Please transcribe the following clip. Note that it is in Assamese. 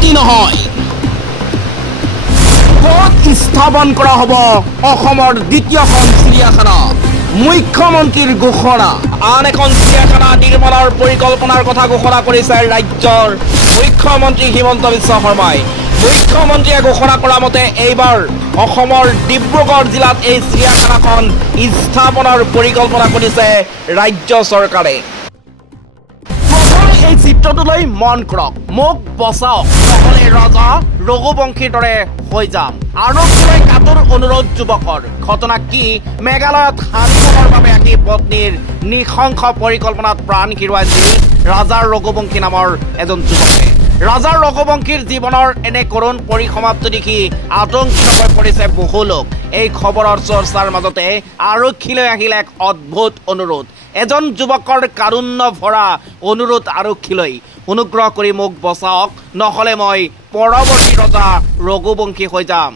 মাটি নহয়। ক'ত স্থাপন কৰা হ'ব অসমৰ দ্বিতীয়খন চিৰিয়াখানা? মুখ্যমন্ত্ৰীৰ ঘোষণা। আন এখন চিৰিয়াখানা নিৰ্মাণৰ পৰিকল্পনাৰ কথা ঘোষণা কৰিছে ৰাজ্যৰ মুখ্যমন্ত্ৰী হিমন্ত বিশ্ব শৰ্মাই। মুখ্যমন্ত্ৰীয়ে ঘোষণা কৰা মতে এইবাৰ অসমৰ ডিব্ৰুগড় জিলাত এই চিৰিয়াখানাখন স্থাপনৰ পৰিকল্পনা কৰিছে ৰাজ্য চৰকাৰে। এই চিত্ৰটোলৈ মন কৰক। মোক বচাওক, নহ'লে ৰজা ৰঘুবংশীৰ দৰে হৈ যাম। আৰক্ষীলৈ কাতোৰ অনুৰোধ যুৱকৰ। ঘটনা কি? মেঘালয়ত হানিমুনৰ বাবে আহি পত্নীৰ নৃশংস পৰিকল্পনাত প্ৰাণ হেৰুৱাইছিল ৰাজাৰ ৰঘুবংশী নামৰ এজন যুৱকে। ৰাজাৰ ৰঘুবংশীৰ জীৱনৰ এনে কৰুণ পৰিসমাপ্তি দেখি আতংকিত হৈ পৰিছে বহু লোক। এই খবৰৰ চৰ্চাৰ মাজতে আৰক্ষীলৈ আহিল এক অদ্ভুত অনুৰোধ। এজন যুৱকৰ কাৰুণ্য ভৰা অনুৰোধ আৰক্ষীলৈ, অনুগ্ৰহ কৰি মোক বচাওক, নহ'লে মই পৰৱৰ্তী ৰজা ৰঘুবংশী হৈ যাম।